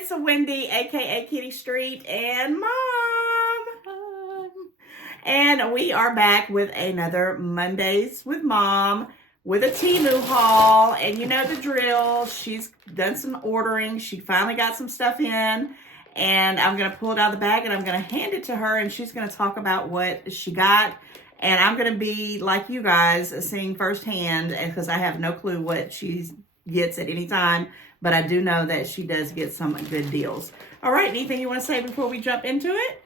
it's Wendy, aka Kitty Street, and Mom. And we are back with another Mondays with Mom with a Temu haul. And you know the drill. She's done some ordering. She finally got some stuff in. And I'm going to pull it out of the bag and I'm going to hand it to her. And she's going to talk about what she got. And I'm going to be like you guys, seeing firsthand, because I have no clue what she gets at any time. But I do know that she does get some good deals. All right, anything you want to say before we jump into it?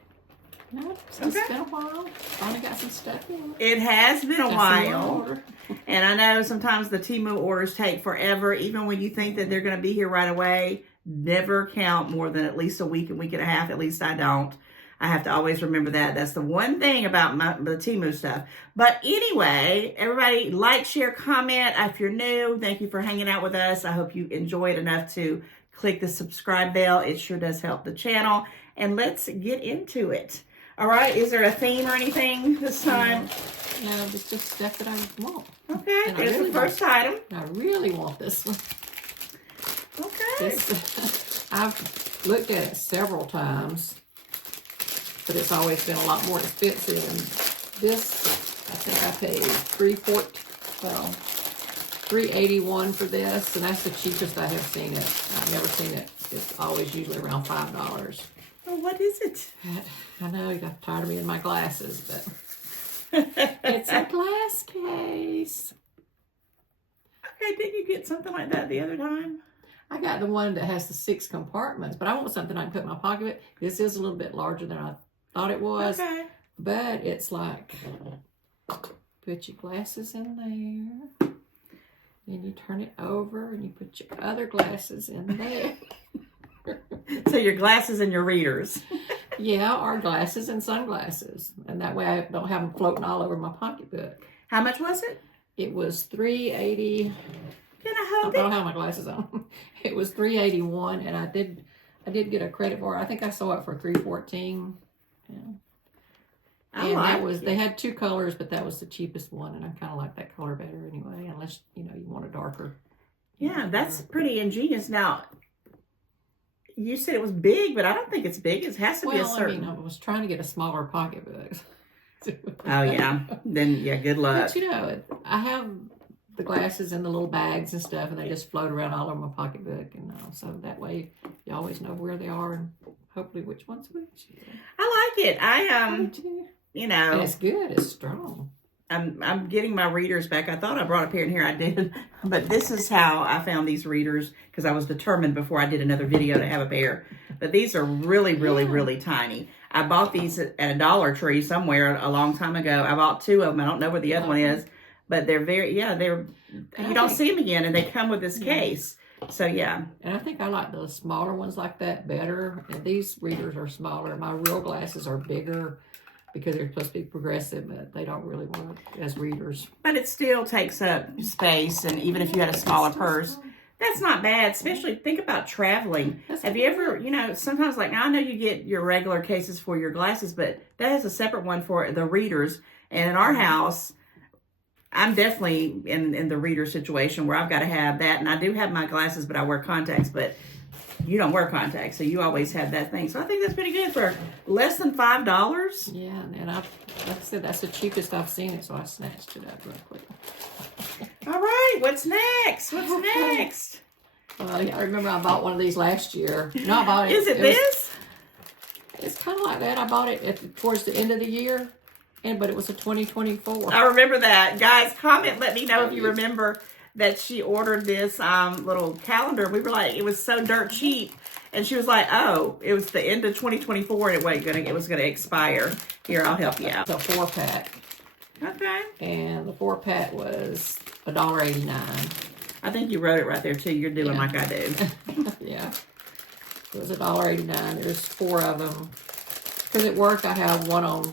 No, it's been a while. Finally got some stuff in. It has been a while. And I know sometimes the Temu orders take forever, even when you think that they're going to be here right away. Never count more than at least a week and a half. At least I don't. I have to always remember that. That's the one thing about the Temu stuff. But anyway, everybody like, share, comment. If you're new, thank you for hanging out with us. I hope you enjoy it enough to click the subscribe bell. It sure does help the channel. And let's get into it. All right, is there a theme or anything this time? No, it's just stuff that I want. Okay, here's the first item. I really want this one. Okay. I've looked at it several times, but it's always been a lot more expensive. And this, I think I paid $381 for this, and that's the cheapest I have seen it. I've never seen it. It's always usually around $5. Oh, what is it? I know you got tired of me in my glasses, but it's a glass case. Okay, didn't you get something like that the other time? I got the one that has the 6 compartments, but I want something I can put in my pocket. This is a little bit larger than I thought it was, but it's like, put your glasses in there, then you turn it over and you put your other glasses in there. So your glasses and your readers. Yeah, or glasses and sunglasses. And that way I don't have them floating all over my pocketbook. How much was it? It was $380. Can I hold I don't have my glasses on. It was $381, and I did get a credit for it. I think I saw it for $314. Yeah. And they had 2 colors, but that was the cheapest one, and I kind of like that color better anyway, unless you want a darker. Yeah, that's pretty ingenious. Now, you said it was big, but I don't think it's big. It has to be a certain. I was trying to get a smaller pocketbook. Oh yeah, then yeah, good luck. But I have the glasses in the little bags and stuff, and they just float around all over my pocketbook, and so that way you always know where they are and hopefully which one's which. I like it. And it's good. It's strong. I'm getting my readers back. I thought I brought a pair in here. I did, but this is how I found these readers, because I was determined before I did another video to have a pair. But these are really, really, really tiny. I bought these at a Dollar Tree somewhere a long time ago. I bought 2 of them. I don't know where the other one is, but they're you don't see them again, and they come with this case. So yeah. And I think I like the smaller ones like that better. And these readers are smaller. My real glasses are bigger, because they're supposed to be progressive, but they don't really work as readers. But it still takes up space, and even if you had a smaller purse, that's not bad. Especially think about traveling. Have you ever, sometimes like I know you get your regular cases for your glasses, but that has a separate one for the readers. And in our house, I'm definitely in the reader situation where I've got to have that. And I do have my glasses, but I wear contacts, but you don't wear contacts, so you always have that thing. So I think that's pretty good for less than $5. Yeah, and like I said, that's the cheapest I've seen it, so I snatched it up real quick. All right, what's next? What's next? Well, I remember I bought one of these last year. No, I bought it. Is it this? It's kind of like that. I bought it towards the end of the year, but it was a 2024. I remember that. Guys, comment, let me know if you remember that she ordered this little calendar. We were like, it was so dirt cheap. And she was like, oh, it was the end of 2024 and it was gonna expire. Here, I'll help you out. It's a 4-pack. Okay. And the 4-pack was $1.89. I think you wrote it right there too. You're doing like I do. Yeah. It was $1.89. There's 4 of them. Because at work I have one on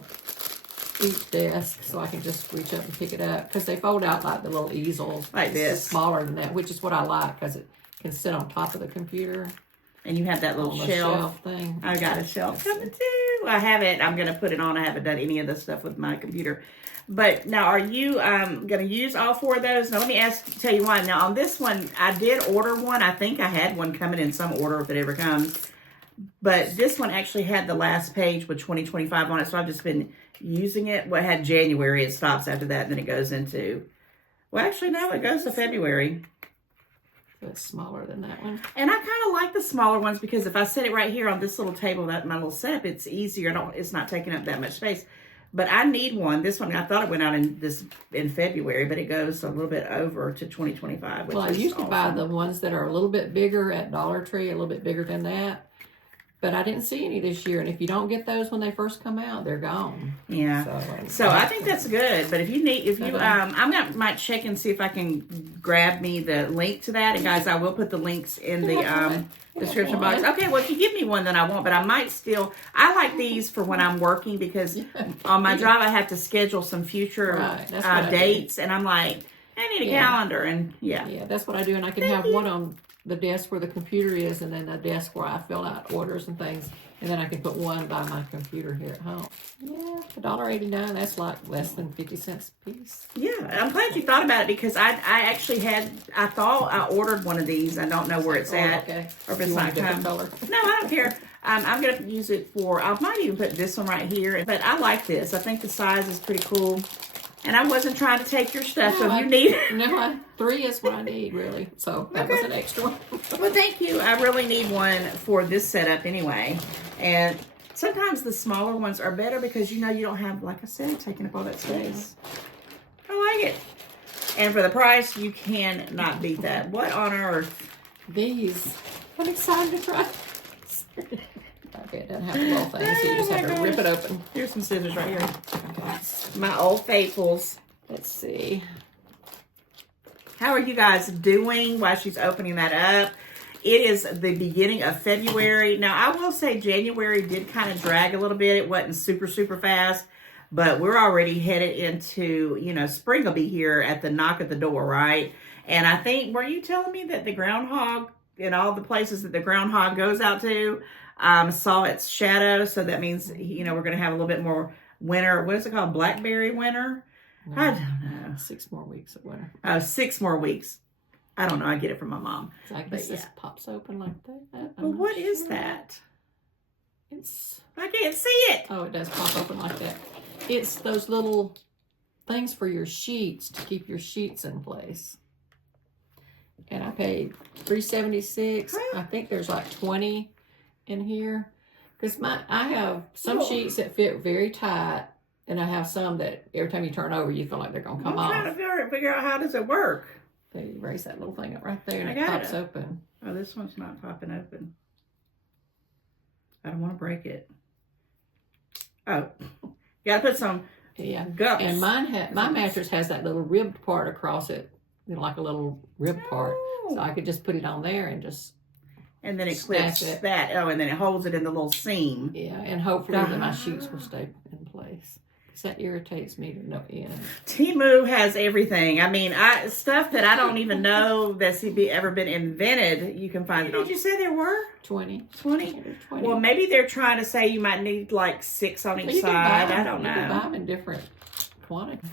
each desk, so I can just reach up and pick it up, because they fold out like the little easels, like this, smaller than that, which is what I like, because it can sit on top of the computer. And you have that little on the shelf. thing. I got a shelf coming too. I have it. I'm going to put it on. I haven't done any of this stuff with my computer. But now, are you going to use all 4 of those? Now, let me tell you why. Now, on this one, I did order one. I think I had one coming in some order if it ever comes. But this one actually had the last page with 2025 on it. So I've just been using it. Well, it had January. It stops after that. And then it goes into, well, actually, no, it goes to February. So it's smaller than that one. And I kind of like the smaller ones because if I set it right here on this little table, that my little setup, it's easier. It's not taking up that much space. But I need one. This one, I thought it went out in February, but it goes a little bit over to 2025. Which well, I is usually awesome. buy the ones that are a little bit bigger at Dollar Tree, a little bit bigger than that. But I didn't see any this year, and if you don't get those when they first come out, they're gone. Yeah. So I think that's good. But I might check and see if I can grab me the link to that. And guys, I will put the links in the description box. Okay, well, if you give me one, then I won't. But I might still. I like these for when I'm working because on my job I have to schedule some future dates, and I'm like, I need a calendar, and yeah, that's what I do, and I can have one on the desk where the computer is, and then the desk where I fill out orders and things, and then I can put one by my computer here at home. Yeah, $1.89, that's like less than 50 cents a piece. Yeah, I'm glad you thought about it because I actually I thought I ordered one of these. I don't know where it's at. Okay. Or if it's not time. No, I don't care. I'm going to use it for, I might even put this one right here, but I like this. I think the size is pretty cool. And I wasn't trying to take your stuff, so if you need it. No, 3 is what I need, really. So that was an extra one. Well, thank you. I really need one for this setup anyway. And sometimes the smaller ones are better because, you don't have, like I said, taking up all that space. I like it. And for the price, you cannot beat that. What on earth? These. I'm excited to try. Okay, it doesn't have the little thing, so you just have to rip it open. Here's some scissors right here. Okay. My old faithfuls. Let's see. How are you guys doing while she's opening that up? It is the beginning of February. Now, I will say January did kind of drag a little bit. It wasn't super, super fast. But we're already headed into, spring will be here at the knock at the door, right? And I think, were you telling me that the groundhog, in all the places that the groundhog goes out to, saw its shadow? So that means, we're going to have a little bit more winter. What is it called? Blackberry winter? No, I don't know. 6 more weeks of winter. 6 more weeks. I don't know. I get it from my mom. So I guess this pops open like that. Well, what is that? I can't see it. Oh, it does pop open like that. It's those little things for your sheets to keep your sheets in place. And I paid $3.76. I think there's like 20 in here. Because I have some sheets that fit very tight, and I have some that every time you turn over, you feel like they're going to come off. I'm trying to figure out how does it work. So you raise that little thing up right there, and it pops open. Oh, this one's not popping open. I don't want to break it. Oh, you got to put some guts. And my mattress has that little ribbed part across it, like a little ribbed part. So I could just put it on there and just. And then it clips that. Oh, and then it holds it in the little seam. Yeah, and hopefully then my sheets will stay in place. Because that irritates me to no end. Temu has everything. I mean, stuff that I don't even know that's ever been invented, you can find it on. Did you say there were? 20. 20? Well, maybe they're trying to say you might need like 6 on each side. I don't know. You can buy them in different quantities.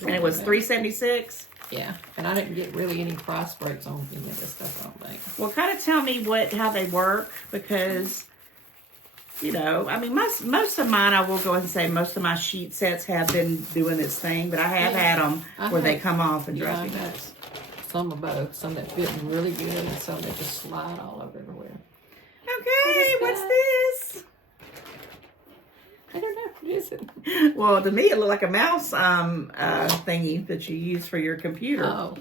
And it was $3.76? Yeah, and I didn't get really any price breaks on any of this stuff, I don't think. Well, kind of tell me how they work, because, I mean, most of mine, I will go ahead and say most of my sheet sets have been doing this thing, but I have had them where they come off and drive me nuts. Some of both, some that fit really good and some that just slide all over everywhere. Okay, what's this? I don't know. What is it? Well, to me, it looked like a mouse thingy that you use for your computer. Oh.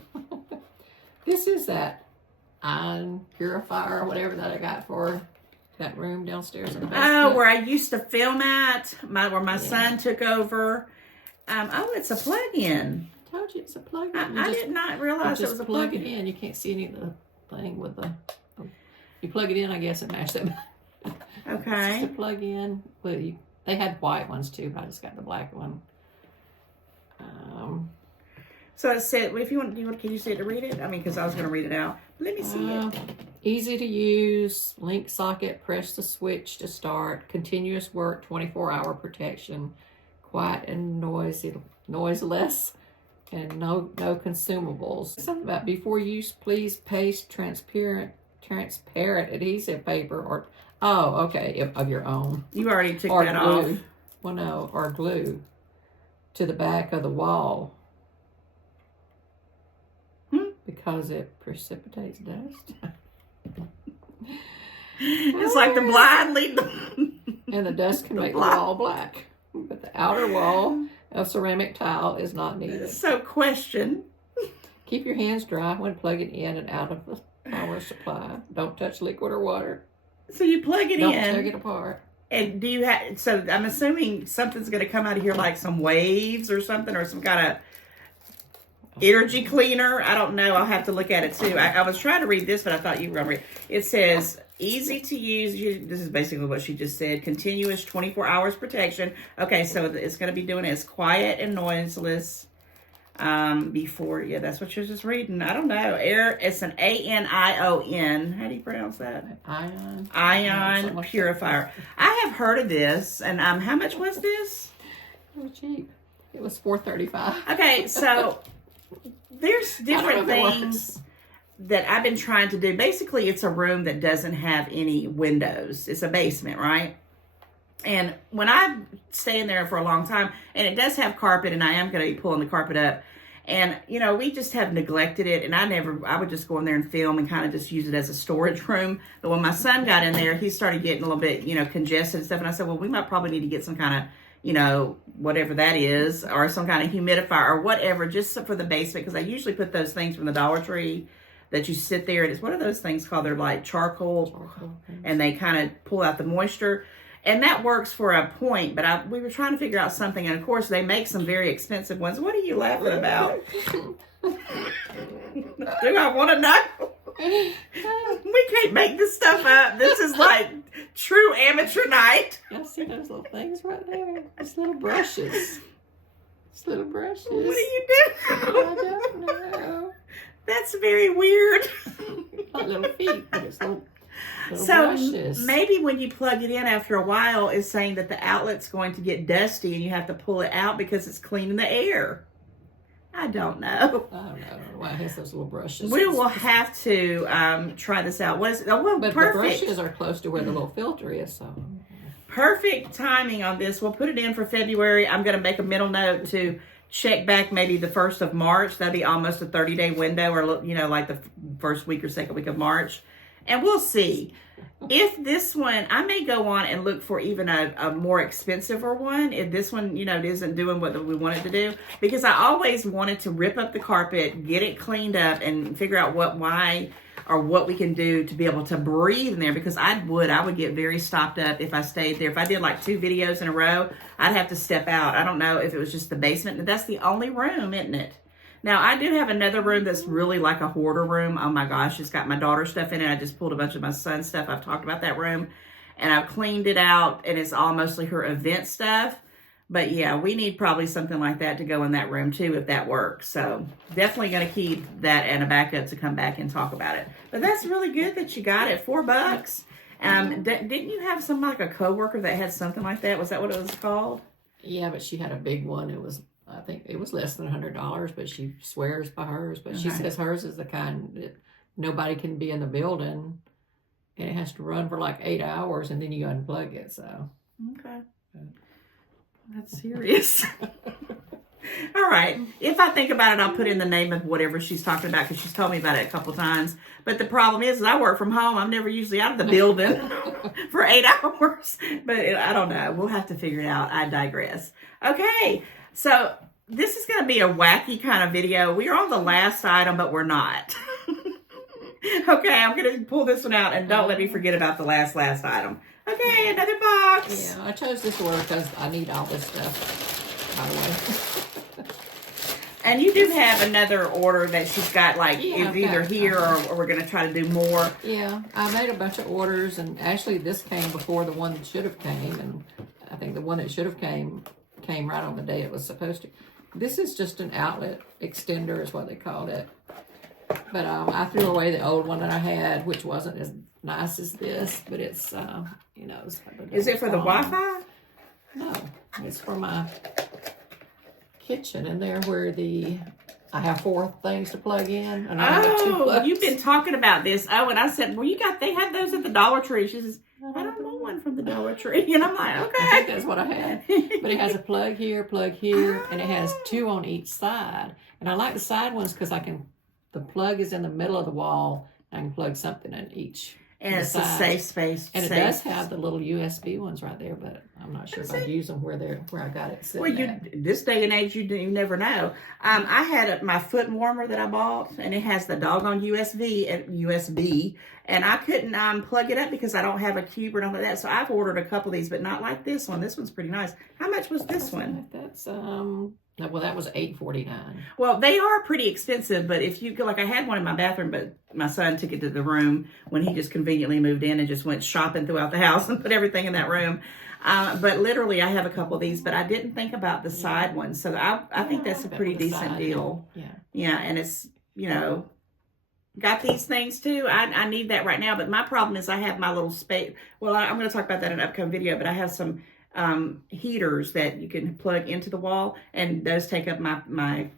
This is that iron purifier or whatever that I got for that room downstairs in the basement. Oh, where I used to film at, where my son took over. It's a plug-in. I told you it's a plug-in. I did not realize it was a plug-in. Plug it in. You can't see any of the thing with the... You plug it in, I guess, and match that. Okay. It's just a plug-in. Well, they had white ones too, but I just got the black one. So it said, if you want, can you see it to read it? I mean, because I was going to read it out. Let me see it. Easy to use, link socket, press the switch to start, continuous work, 24-hour protection, quiet and noiseless, and no consumables. Something about before use, please paste transparent adhesive paper or, of your own. You already took Or that glue. off. Well, no, or glue to the back of the wall. Because it precipitates dust. It's like the blind lead and the dust can make the wall black. But the outer wall of ceramic tile is not needed. So question. Keep your hands dry when plugging in and out of the power supply. Don't touch liquid or water. So you plug it Don't in. Don't take it apart. And do you have, so I'm assuming something's going to come out of here like some waves or something, or some kind of energy cleaner. I don't know. I'll have to look at it too. I was trying to read this, but I thought you were going to read it. It says, easy to use. This is basically what she just said. Continuous 24 hours protection. Okay, so it's going to be doing it as quiet and noiseless. Before, yeah, that's what she was just reading. I don't know. Air, it's an ANION. How do you pronounce that? Ion purifier. I have heard of this, and how much was this? It was cheap. It was $4.35. Okay, so there's different things that I've been trying to do. Basically, it's a room that doesn't have any windows. It's a basement, right? And when I stay in there for a long time, and it does have carpet, and I am going to be pulling the carpet up, and, you know, we just have neglected it, and I would just go in there and film and kind of just use it as a storage room. But when my son got in there, he started getting a little bit, you know, congested and stuff, and I said, well, we might probably need to get some kind of, you know, whatever that is, or some kind of humidifier or whatever, just for the basement, because I usually put those things from the Dollar Tree that you sit there, and it's, what are those things called? They're like charcoal and they kind of pull out the moisture. And that works for a point, but we were trying to figure out something, and of course they make some very expensive ones. What are you laughing about? Do I want to know? We can't make this stuff up. This is like true amateur night. I see those little things right there. It's little brushes. It's little brushes. What do you do? I don't know. That's very weird. Not little feet, but it's little so brushes. Maybe when you plug it in after a while, it's saying that the outlet's going to get dusty and you have to pull it out because it's cleaning the air. I don't know. I don't know why it has those little brushes. We will have to try this out. But perfect. The brushes are close to where the little filter is, so. Perfect timing on this. We'll put it in for February. I'm going to make a mental note to check back maybe the 1st of March. That'd be almost a 30-day window, or, you know, like the first week or second week of March. And we'll see. If this one, I may go on and look for even a more expensiver one. If this one, you know, it isn't doing what we want it to do. Because I always wanted to rip up the carpet, get it cleaned up, and figure out what we can do to be able to breathe in there. Because I would get very stopped up if I stayed there. If I did like 2 videos in a row, I'd have to step out. I don't know if it was just the basement. That's the only room, isn't it? Now, I do have another room that's really like a hoarder room. Oh my gosh, it's got my daughter's stuff in it. I just pulled a bunch of my son's stuff. I've talked about that room. And I've cleaned it out, and it's all mostly her event stuff. But yeah, we need probably something like that to go in that room too, if that works. So definitely going to keep that and a backup to come back and talk about it. But that's really good that you got it. $4. Didn't you have some, like a coworker that had something like that? Was that what it was called? Yeah, but she had a big one. I think it was less than $100, but she swears by hers. But she says hers is the kind that nobody can be in the building, and it has to run for like 8 hours, and then you unplug it. So okay, that's serious. All right. If I think about it, I'll put in the name of whatever she's talking about, because she's told me about it a couple times. But the problem is I work from home. I'm never usually out of the building for 8 hours. But I don't know. We'll have to figure it out. I digress. Okay. So this is going to be a wacky kind of video. We are on the last item, but we're not. Okay, I'm going to pull this one out, and don't let me forget about the last item. Okay, another box. Yeah, I chose this order because I need all this stuff, by the way. And you do have another order that she's got, like, it's either here or we're going to try to do more. Yeah, I made a bunch of orders, and actually this came before the one that should have came, and I think the one that should have came right on the day it was supposed to. This is just an outlet extender is what they called it. But I threw away the old one that I had, which wasn't as nice as this, but it's, you know. It's Is it for the Wi-Fi? No, it's for my kitchen in there where I have 4 things to plug in. And I have 2 plugs. You've been talking about this. Oh, and I said, well, they had those at the Dollar Tree. She says, I don't want one from the Dollar Tree. And I'm like, okay. I think that's what I had. But it has a plug here, and it has 2 on each side. And I like the side ones because the plug is in the middle of the wall. I can plug something in each. And it's a safe space. And it does have the little USB ones right there, but I'm not sure if I'd use them where I got it sitting this day and age, you never know. I had my foot warmer that I bought, and it has the doggone USB, and I couldn't plug it up because I don't have a cube or nothing like that. So I've ordered a couple of these, but not like this one. This one's pretty nice. How much was this one? That's well, that was $8.49. Well, they are pretty expensive, but if you like, I had one in my bathroom, but my son took it to the room when he just conveniently moved in and just went shopping throughout the house and put everything in that room. But literally, I have a couple of these, but I didn't think about the side ones, so I think that's a pretty decent deal. Yeah, and it's, you know, got these things too. I need that right now, but my problem is I have my little space. Well, I'm going to talk about that in an upcoming video, but I have some heaters that you can plug into the wall, and those take up my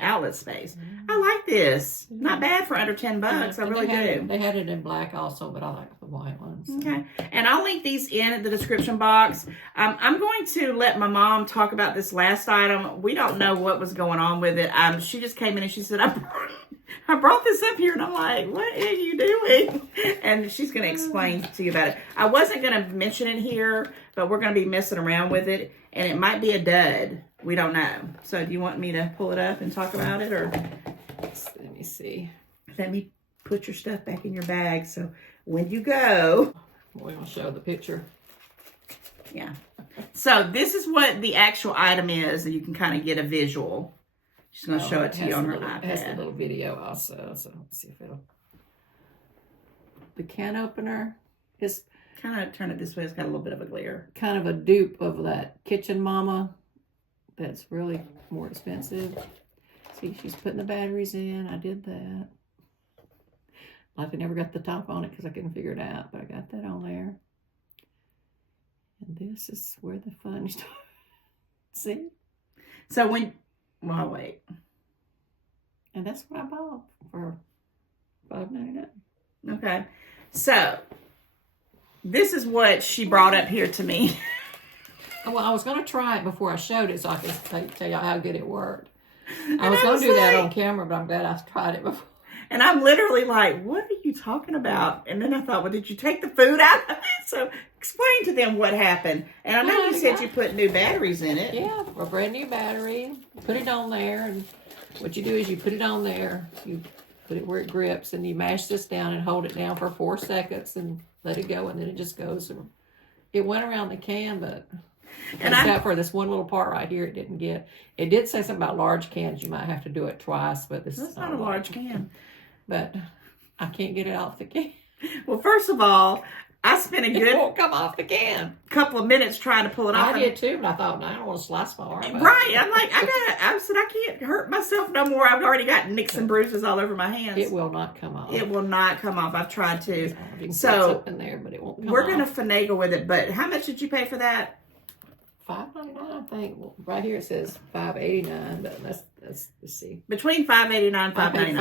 outlet space. I like this. Not bad for under $10. I really do. They had it in black also, but I like the white ones. So. Okay. And I'll link these in the description box. I'm going to let my mom talk about this last item. We don't know what was going on with it. She just came in and she said, I brought this up here, and I'm like, what are you doing? And she's going to explain to you about it. I wasn't going to mention it here, but we're going to be messing around with it, and it might be a dud. We don't know. So do you want me to pull it up and talk about it, or? Let me see. Let me put your stuff back in your bag, so when you go. We're going to show the picture. Yeah. So this is what the actual item is, and you can kind of get a visual. She's going to show it to you on her iPad. It has a little video also, so let's see if it'll. The can opener is kind of turn it this way. It's got a little bit of a glare. Kind of a dupe of that Kitchen Mama. That's really more expensive. See, she's putting the batteries in. I did that. Like I never got the top on it because I couldn't figure it out, but I got that on there. And this is where the fun starts. See? So well, wait. And that's what I bought for $5.99. Okay. So, this is what she brought up here to me. Well, I was going to try it before I showed it so I could tell y'all how good it worked. I was going to do that on camera, but I'm glad I tried it before. And I'm literally like, what are you talking about? And then I thought, well, did you take the food out of it? So explain to them what happened. And I know you said you put new batteries in it. Yeah, a brand new battery. Put it on there. And what you do is you put it on there. You put it where it grips. And you mash this down and hold it down for 4 seconds and let it go. And then it just goes. It went around the can, but... And except for this one little part right here, it didn't get. It did say something about large cans. You might have to do it twice, but this is not a large can. But I can't get it off the can. Well, first of all, I spent a good. It won't come off the can. Couple of minutes trying to pull it off. I did too, but I thought, no, I don't want to slice my arm. Right. I'm like, I said, I can't hurt myself no more. I've already got nicks and bruises all over my hands. It will not come off. It will not come off. I've tried to. So in there, but it won't come we're off. Going to finagle with it. But how much did you pay for that? $5.99, I think. Well, right here it says $5.89, but let's see. Between $5.89 and $5.99. I paid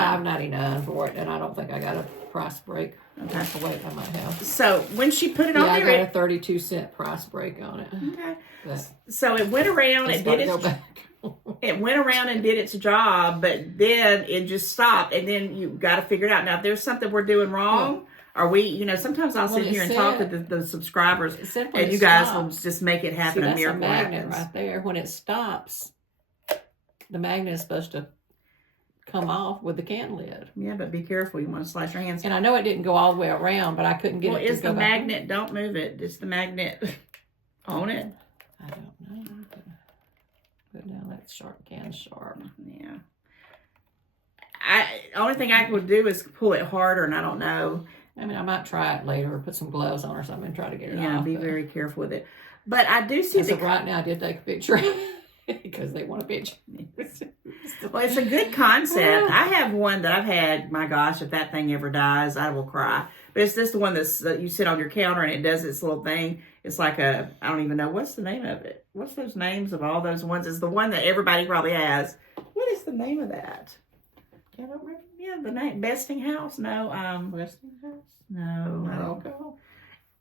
$5.99 for it, and I don't think I got a price break. Okay. Oh, wait, I might have. So when she put it on there, I got a 32-cent price break on it. Okay. But so it went around. It did its. It went around and did its job, but then it just stopped, and then you got to figure it out. Now, if there's something we're doing wrong. Are we, sometimes I'll sit here and talk with the subscribers, and you guys will just make it happen. See, a miracle that's a magnet happens. right there. When it stops, the magnet is supposed to come off with the can lid. Yeah, but be careful. You want to slice your hands. And I know it didn't go all the way around, but I couldn't get it to go Well, it's the back magnet. in. Don't move it. It's the magnet on it. I don't know. But now that's sharp. Yeah. Only thing I would do is pull it harder, and I don't know. I mean, I might try it later or put some gloves on or something and try to get it off. Yeah, be very careful with it. But I do see right now, I did take a picture. because they want a picture. Well, it's a good concept. I have one that I've had. My gosh, if that thing ever dies, I will cry. But it's this the one that you sit on your counter and it does its little thing. It's like I don't even know what's the name of it. What's those names of all those ones? It's the one that everybody probably has. What is the name of that? I don't remember. Yeah, the name Besting House. No, Westinghouse. no. Okay.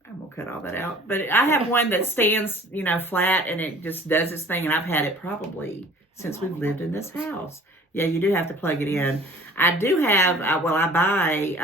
I'm gonna cut all that out. But I have one that stands, flat and it just does its thing. And I've had it probably since we've lived in this house. Yeah, you do have to plug it in. I do have. I buy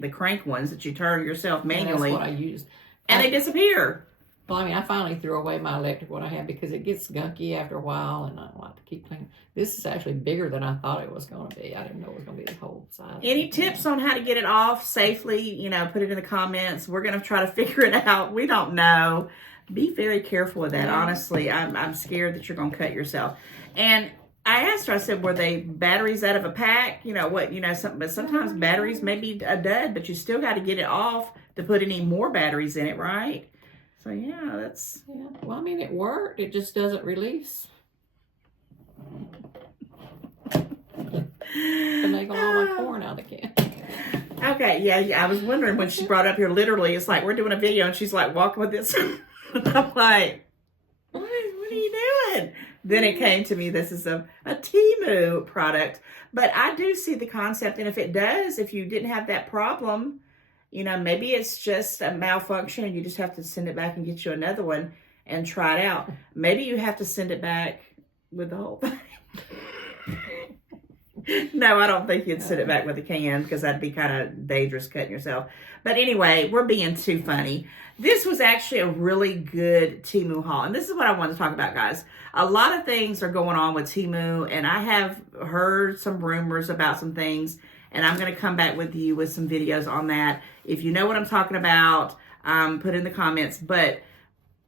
the crank ones that you turn yourself manually. That's what I used. And they disappear. Well, I mean, I finally threw away my electric one I had because it gets gunky after a while, and I don't like to keep cleaning. This is actually bigger than I thought it was going to be. I didn't know it was going to be the whole size. Any tips on how to get it off safely? Put it in the comments. We're going to try to figure it out. We don't know. Be very careful with that. Yeah. Honestly, I'm scared that you're going to cut yourself. And I asked her, I said, were they batteries out of a pack? But sometimes batteries may be a dud, but you still got to get it off to put any more batteries in it, right? So, yeah, that's... Yeah. Well, I mean, it worked. It just doesn't release. To make all my corn out of the can. Okay, yeah, I was wondering when she brought up here, literally, it's like we're doing a video and she's like walking with this. I'm like, what are you doing? Then it came to me, this is a Temu product. But I do see the concept, and if you didn't have that problem, maybe it's just a malfunction and you just have to send it back and get you another one and try it out. Maybe you have to send it back with the whole thing. No, I don't think you'd send it back with a can because that'd be kind of dangerous cutting yourself. But anyway, we're being too funny. This was actually a really good Temu haul. And this is what I wanted to talk about, guys. A lot of things are going on with Temu, and I have heard some rumors about some things, and I'm going to come back with you with some videos on that. If you know what I'm talking about, put in the comments. But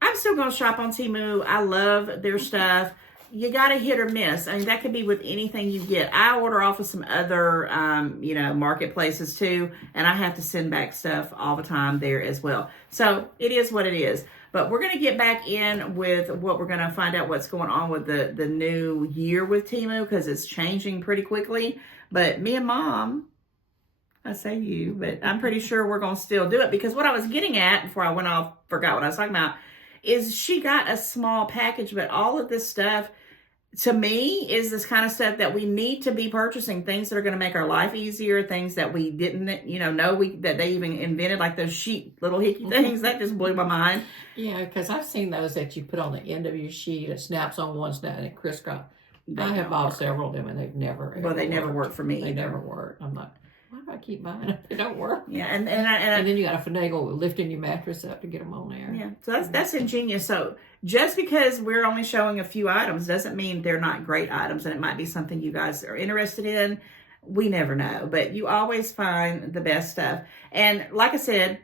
I'm still going to shop on Temu. I love their stuff. You got to hit or miss. I mean, that could be with anything you get. I order off of some other, marketplaces too, and I have to send back stuff all the time there as well. So it is what it is. But we're going to get back in with what we're going to find out what's going on with the new year with Temu because it's changing pretty quickly. But me and Mom, I say you, but I'm pretty sure we're going to still do it because what I was getting at before I went off, forgot what I was talking about, is she got a small package, but all of this stuff, to me, is this kind of stuff that we need to be purchasing, things that are going to make our life easier, things that we didn't, know that they even invented, like those sheet little hickey things. That just blew my mind. Yeah, because I've seen those that you put on the end of your sheet. It snaps on one snap and it crisscross. I have bought several of them and they've never. Well, they never work for me. They never work. I'm like, why do I keep buying them? They don't work. Yeah, and then you got to finagle with lifting your mattress up to get them on there. Yeah, so that's ingenious. So just because we're only showing a few items doesn't mean they're not great items, and it might be something you guys are interested in. We never know, but you always find the best stuff. And like I said,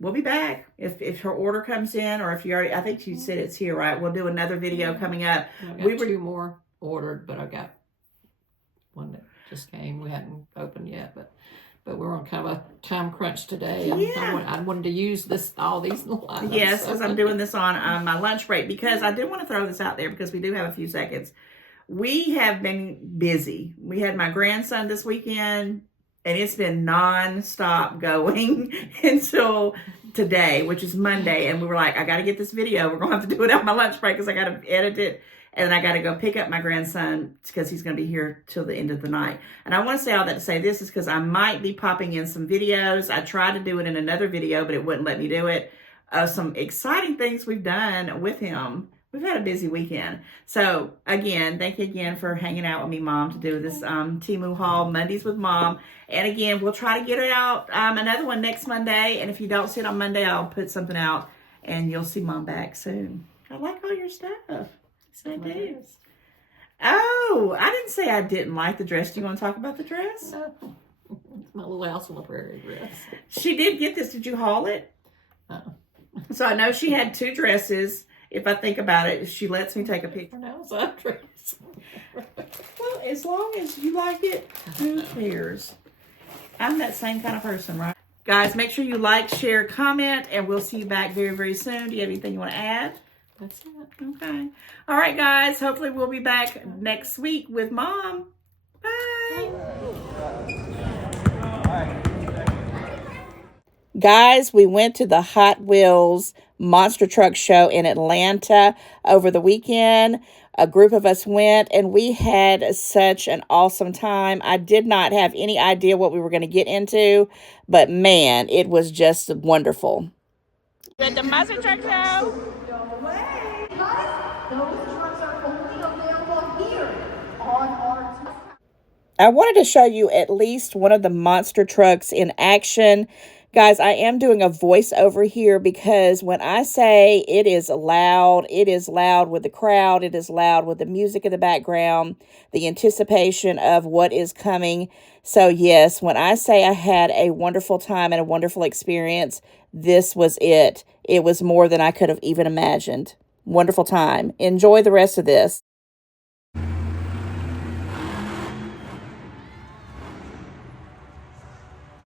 we'll be back if her order comes in, or if you already. I think she said it's here, right? We'll do another video coming up. We were 2 more ordered, but I got one that just came. We hadn't opened yet, but we're on kind of a time crunch today. Yeah. I wanted to use all these little items. Yes, as I'm doing this on my lunch break, because I do want to throw this out there because we do have a few seconds. We have been busy. We had my grandson this weekend, and it's been non-stop going until today, which is Monday. And we were like, I got to get this video. We're going to have to do it on my lunch break because I got to edit it. And I got to go pick up my grandson because he's going to be here till the end of the night. And I want to say all that to say this is because I might be popping in some videos. I tried to do it in another video, but it wouldn't let me do it. Some exciting things we've done with him. We've had a busy weekend. So, again, thank you again for hanging out with me, Mom, to do this Temu haul, Mondays with Mom. And, again, we'll try to get it out, another one next Monday. And if you don't see it on Monday, I'll put something out, and you'll see Mom back soon. I like all your stuff. I do. Oh, I didn't say I didn't like the dress. Do you want to talk about the dress? No. It's my little house on the prairie dress. She did get this. Did you haul it? Uh-uh. So I know she had 2 dresses. If I think about it, she lets me take a picture. Now it's a dress. Well, as long as you like it, who cares? I'm that same kind of person, right? Guys, make sure you like, share, comment, and we'll see you back very, very soon. Do you have anything you want to add? That's it. Okay. All right, guys. Hopefully we'll be back next week with Mom. Bye. Guys, we went to the Hot Wheels Monster Truck Show in Atlanta over the weekend. A group of us went and we had such an awesome time. I did not have any idea what we were going to get into, but man, it was just wonderful. At the Monster Truck Show? No way! Guys, those trucks are only available here on our... I wanted to show you at least one of the monster trucks in action. Guys, I am doing a voiceover here because when I say it is loud with the crowd. It is loud with the music in the background, the anticipation of what is coming. So yes, when I say I had a wonderful time and a wonderful experience, this was it. It was more than I could have even imagined. Wonderful time. Enjoy the rest of this.